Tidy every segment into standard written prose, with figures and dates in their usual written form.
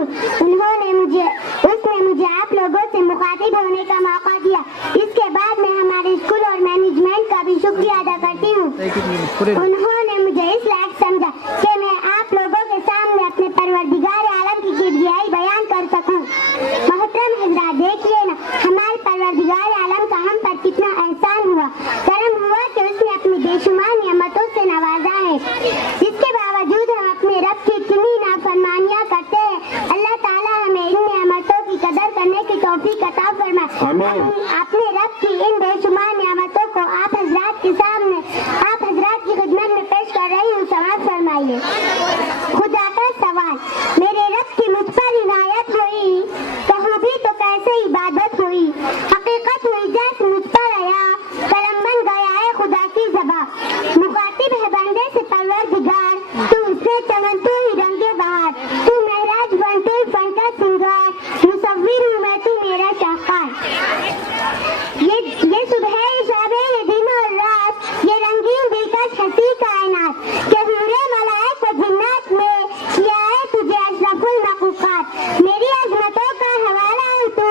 हूँ। उसने मुझे आप लोगों से मुखातिब होने का मौका दिया। इसके बाद मैं हमारे स्कूल और मैनेजमेंट का भी शुक्रिया अदा करती हूँ। उन्होंने मुझे इस लायक समझा कि मैं आप लोगों के सामने अपने परवरदिगार आलम की किबरियाई बयान कर सकूं। मोहतरम हज़रात, देखिए ना, हमारे परवरदिगार आलम का हम पर कितना एहसान हुआ, करम हुआ कि उसने अपनी बेशुमार नियमतों से नवाजा है। इसके बावजूद हम अपने रब की कितनी नाफरमानियां करते हैं। अल्लाह ताला हमें इन नियमतों की कदर करने की तौफीक अता फरमाए। अपने रब की इन बेशुमार नियमतों को आप हज़रात के सामने, आप हज़रात की खिदमत में पेश कर रही हूँ। समाअत फरमाइए। खुदा का सवाल, मेरे रब की मुझ पर इनायत हुई, कहूँ भी तो कैसे इबादत हुई। हकीकत हुई जैसे मुझ पर आया, कलम बन गया है खुदा की ज़बां। मुखातिब है बंदे से परवरदिगार, तू उससे चमन, तू ही रंगे बहार, तू महराज बन, तू फन का सिंगार, मुसव्विर हूँ मैं, तू मेरा शाहकार। ये सुबह, ये शब, ये दिन और रात, ये रंगीन दिलकश हंसी कायनात, के हूरे मलाइक व जिन्नात में किया है तुझे अशरफुल मखलूकात। मेरी अज़मतों का हवाला है तू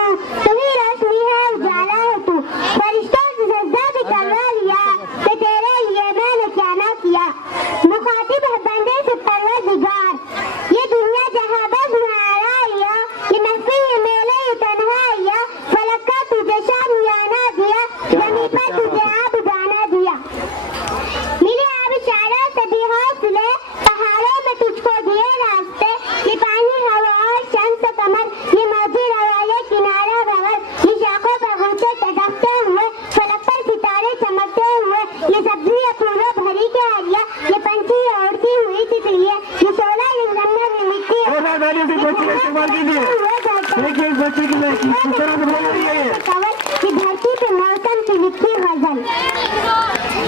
ही रोशनी है, उजाला है तू। फरिश्तों से सजदा भी करवा लिया कि तेरे लिए मैंने क्या ना किया। मुखातिब है बंदे से परवरदिगार, ये दुनिया जहां बस में आया, ये महफिल, ये मेले, ये तन्हाइयां, फलक का तुझे शामियाना दिया, ज़मीं पर तुझे आब उजाना दिया। मिले आबशारों से भी हौसले, पहाड़ों में तुझको दिए रास्ते, ये पानी, हवा और शम्स कमर, ये मौजी रवा, ये किनारा भंवर, ये शाखों पर गूंचे चटकते हुए, फलक पर सितारे चमकते हुए, ये सब्जी फूलों भरी के हरिया, ये पंछी उड़ती हुई तितलियां, ये शोला, ये जन्नत में मिट्टी, ये धरती पे मौसम की लिखी गजल,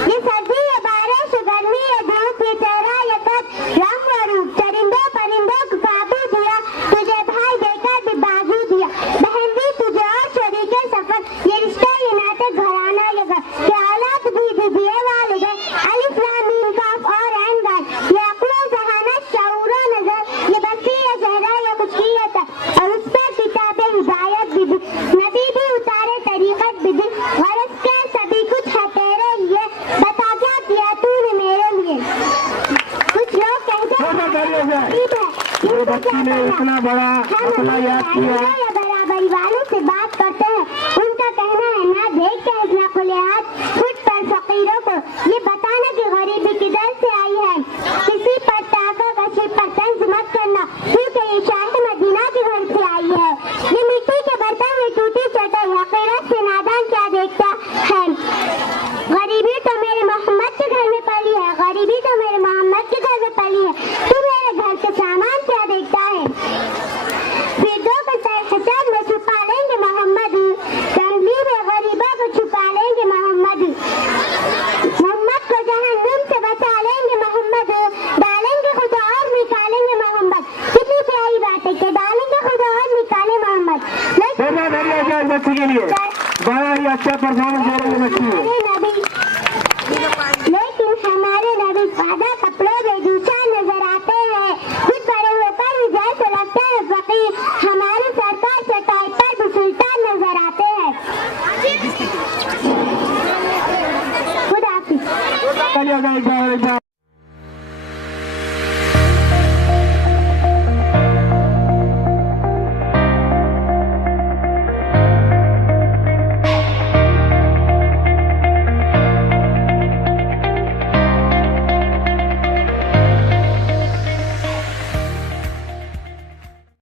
ये सर्दी, ये बारिश, ये गर्मी, ये धूप, ये चेहरा, ये कद, रंग व रूप, चरिंदों परिंदों को काबू दिया, तुझे भाई देकर भी बाजू दिया, बहन भी तुझे और शरीके सफर, ये रिश्ते, ये नाते, घराना, ये घर, ये औलाद भी दिए वालिदैन, अलिफ लाम मीम काफ और ऐन गाय, ये अक़्ल ज़हाना शऊर व नज़र, ये बस्ती, ये चेहरा, ये खुशकी, ये तर, और उस पर किताबे हिदायत भी दी, नबी भी उतारे तरीक़त भी दी, गरज के सभी कुछ है तेरे लिए, बता क्या किया तूने मेरे लिए। कुछ लोग कहते हैं ये बच्ची ने इतना बड़ा अपना याद किया। बराबरी वालों से बात करते हैं, उनका कहना है ना देख के इतना खुले हाथ खुद पर फकीरों को ये बताना कि गरीबी किधर से आई है। किसी पर ताका कशी पर तंज मत करना, क्योंकि ये शाह मदीना के घर से आई है। ये मिट्टी के बर्तन में टूटी चटाई, हकीरत से नादान क्या देखता है। गरीबी तो मेरे मोहम्मद के घर में पली है, गरीबी तो मेरे मोहम्मद के घर में पली है, तू मेरे घर के सामान क्या देखता है। फिर दो को हिसाब में छुपा लेंगे मोहम्मद, तंबी में गरीबों को छुपा लेंगे मोहम्मद, मोहम्मद को जहन्नुम से बचा लेंगे मोहम्मद, डालेंगे खुदा और निकालेंगे मोहम्मद। कितनी प्यारी बात है कि डालेंगे खुदा और निकाले मोहम्मद। बच्ची के लिए बड़ा ही अच्छा परफॉर्मेंस दे रही है बच्ची। लेकिन हमारे नबी सादा कपड़ों में दूसरा नजर आते हैं, कुछ बड़े होकर भी जैसे लगता है फकीर, हमारे सरकार चटाई पर भी सुल्तान नजर आते हैं। खुदा हाफिज़।